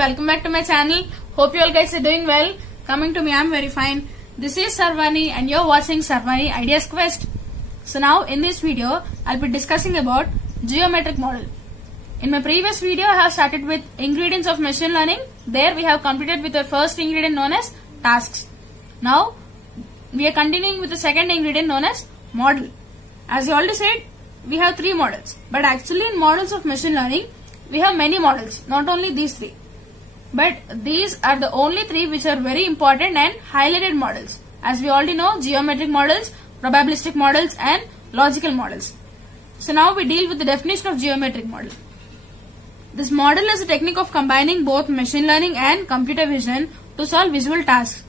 welcome back to my channel. Hope you all guys are doing well. Coming to me, I'm very fine. This is Sarvani and you're watching Sarvani Ideas Quest. So now in this video, I'll be discussing about geometric model. In my previous video, I have started with ingredients of machine learning. There we have completed with the first ingredient known as tasks. Now we are continuing with the second ingredient known as model. As I already said, we have three models. But actually in models of machine learning, we have many models, not only these three. But these are the only three which are very important and highlighted models. As we already know, geometric models, probabilistic models and logical models. So now we deal with the definition of geometric model. This model is a technique of combining both machine learning and computer vision to solve visual tasks.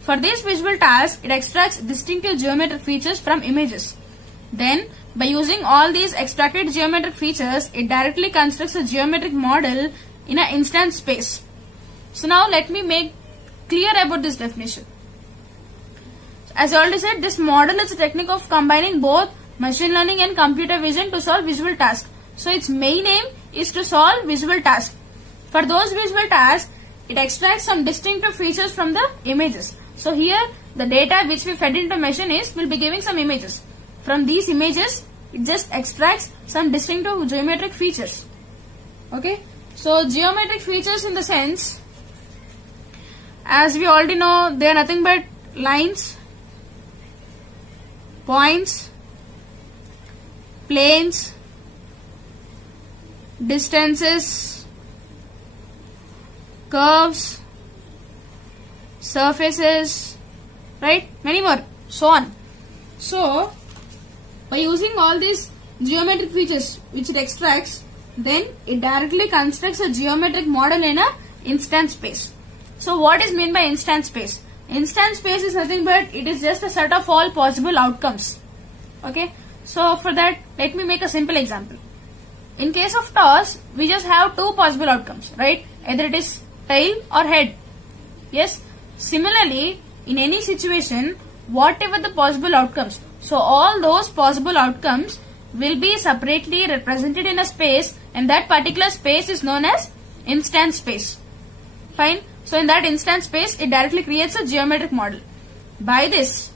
For these visual tasks, it extracts distinctive geometric features from images. Then, by using all these extracted geometric features, it directly constructs a geometric model in an instant space. So now let me make clear about this definition. As I already said, this model is a technique of combining both machine learning and computer vision to solve visual tasks. So its main aim is to solve visual tasks. For those visual tasks, it extracts some distinctive features from the images. So here, the data which we fed into machine will be giving some images. From these images, it just extracts some distinctive geometric features. Okay, so geometric features in the sense, as we already know, they are nothing but lines, points, planes, distances, curves, surfaces, right? Many more, so on. So, by using all these geometric features which it extracts, then it directly constructs a geometric model in an instant space. So what is meant by instant space? Instant space is nothing but it is just a set of all possible outcomes. Okay. So for that, let me make a simple example. In case of toss, we just have two possible outcomes, right? Either it is tail or head. Yes. Similarly, in any situation, whatever the possible outcomes, so all those possible outcomes will be separately represented in a space, and that particular space is known as instant space. Fine. So in that instant space, it directly creates a geometric model. By this,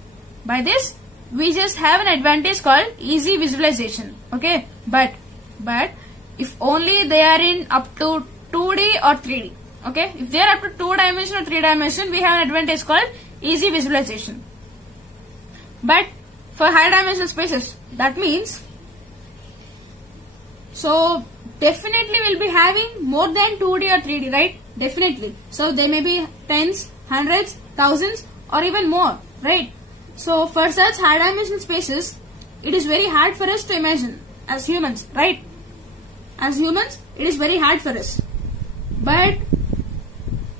we just have an advantage called easy visualization. Okay. But if only they are in up to 2D or 3D. Okay. If they are up to 2 dimension or 3 dimension, we have an advantage called easy visualization. But for high dimensional spaces, that means, so definitely we'll be having more than 2D or 3D, right? Definitely. So they may be tens, hundreds, thousands or even more, right? So for such high dimensional spaces, it is very hard for us to imagine as humans, right? As humans, it is very hard for us. But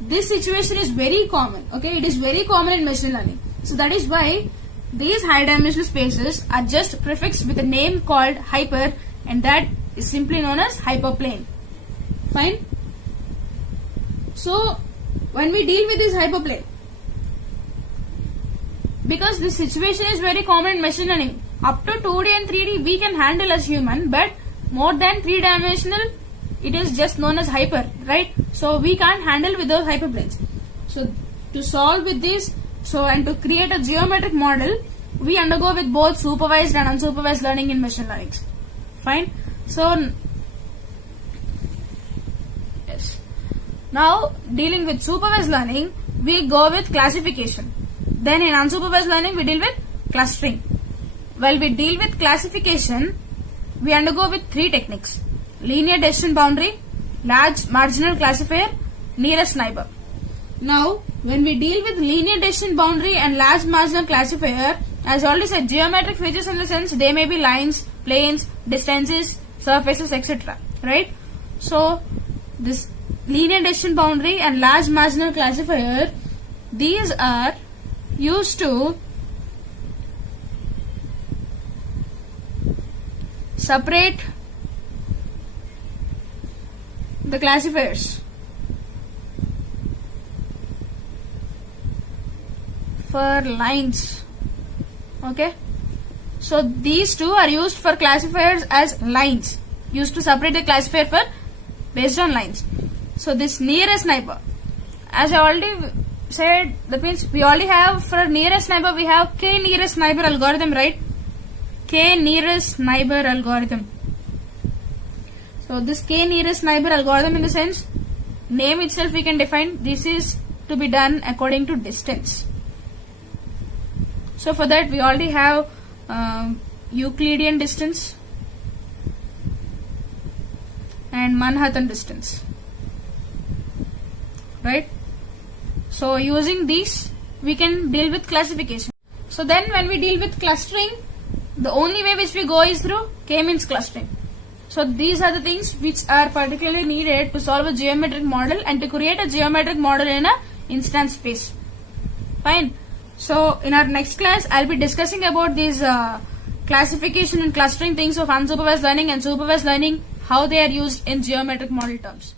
this situation is very common, okay? It is very common in machine learning. So that is why these high dimensional spaces are just prefixed with a name called hyper, and that is simply known as hyperplane. Fine. So when we deal with this hyperplane, because this situation is very common in machine learning, up to 2D and 3D we can handle as human, but more than 3 dimensional, it is just known as hyper, right? So we can't handle with those hyperplanes. So to solve with this, and to create a geometric model, we undergo with both supervised and unsupervised learning in machine learning. Fine. So yes. Now dealing with supervised learning, we go with classification. Then in unsupervised learning, we deal with clustering. While we deal with classification, we undergo with three techniques: linear decision boundary, large marginal classifier, nearest neighbor. Now, when we deal with linear decision boundary and large marginal classifier, as I already said, geometric features in the sense they may be lines, planes, distances, surfaces, etc. Right? So, this linear decision boundary and large marginal classifier, these are used to separate the classifiers for lines. Okay. So these two are used for classifiers as lines, used to separate the classifier for based on lines. So this nearest neighbor, as I already said, that means we already have for nearest neighbor we have k nearest neighbor algorithm, right? K nearest neighbor algorithm. So this k nearest neighbor algorithm, in the sense, name itself we can define. This is to be done according to distance. So for that we already have Euclidean distance and Manhattan distance, right? So using these we can deal with classification. So then when we deal with clustering, the only way which we go is through k-means clustering. So these are the things which are particularly needed to solve a geometric model and to create a geometric model in a instance space. Fine. So in our next class I'll be discussing about these classification and clustering things of unsupervised learning and supervised learning, how they are used in geometric model terms.